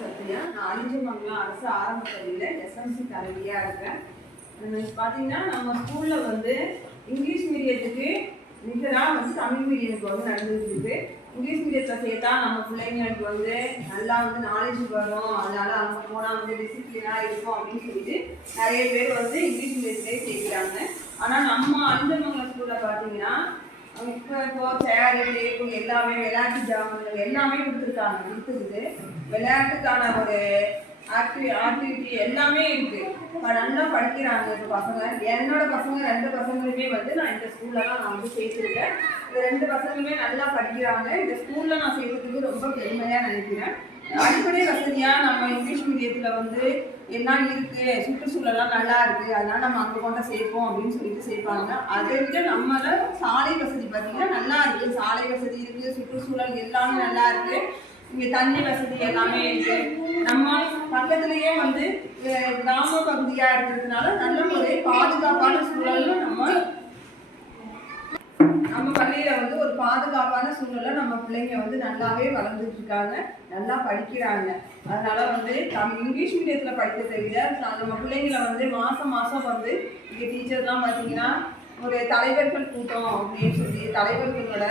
சத்யா. நான் அலிஞ்சமங்கலம் அரசு ஆரம்ப பள்ளியில் எஸ்எம்சி தலைவியாக இருக்கேன். பார்த்தீங்கன்னா நம்ம ஸ்கூலில் வந்து இங்கிலீஷ் மீடியத்துக்கு நிகராக வந்து தமிழ் மீடியத்துக்கு வந்து நடந்துட்டு இருக்கு. இங்கிலீஷ் மீடியத்தில் சேர்த்தா நம்ம பிள்ளைங்களுக்கு வந்து நல்லா வந்து நாலேஜ் வரும், அதனால அங்கே போனால் வந்து டிசிப்ளினாக இருக்கும் அப்படின்னு சொல்லிட்டு நிறைய பேர் வந்து இங்கிலீஷ் மீடியத்திலே சேர்க்குறாங்க. ஆனால் நம்ம அலிஞ்சமங்கலம் ஸ்கூலில் பார்த்தீங்கன்னா இப்போ சேரு டேபிள் எல்லாமே விளையாட்டு ஜாமான்கள் எல்லாமே கொடுத்துருக்குது. விளையாட்டுக்கான ஒரு ஆக்டிவிட்டி எல்லாமே இருக்கு. நல்லா படிக்கிறாங்க இப்போ பசங்க. என்னோட பசங்க 2 பசங்களுமே வந்து நான் இந்த ஸ்கூல்ல தான் நான் வந்து சேர்த்துருக்கேன். இந்த 2 பசங்களுமே நல்லா படிக்கிறாங்க. இந்த ஸ்கூல்ல நான் சேர்க்கறதுக்கு ரொம்ப பெருமையா நினைக்கிறேன். அடிப்படை வசதியா நம்ம இங்கிலீஷ் மீடியத்துல வந்து எல்லாம் இருக்கு, சுற்றுச்சூழலாம் நல்லா இருக்கு, அதனால நம்ம அங்கே கொண்ட சேர்ப்போம் அப்படின்னு சொல்லிட்டு சேர்ப்பாங்க. அதை விட நம்மள சாலை வசதி பார்த்தீங்கன்னா நல்லா இருக்கு. சாலை வசதி இருக்கு, சுற்றுச்சூழல் எல்லாமே நல்லா இருக்கு. இங்கே தண்ணி வசதி எல்லாமே இருக்கு. நம்ம பக்கத்துலேயே வந்து கிராம பகுதியாக இருக்கிறதுனால நல்ல ஒரு பாதுகாப்பான சூழல்ல நம்ம பள்ளியில வந்து ஒரு பாதுகாப்பான சூழல்ல நம்ம பிள்ளைங்க வந்து நல்லாவே வளர்ந்துட்டு இருக்காங்க, நல்லா படிக்கிறாங்க. அதனால வந்து இங்கிலீஷ் மீடியத்துல படிக்கிறதை விட நம்ம பிள்ளைங்களை வந்து மாசம் வந்து இங்கே டீச்சர்லாம் பார்த்தீங்கன்னா ஒரு தலைவர்கள் கூட்டம் அப்படின்னு சொல்லி தலைவர்களோட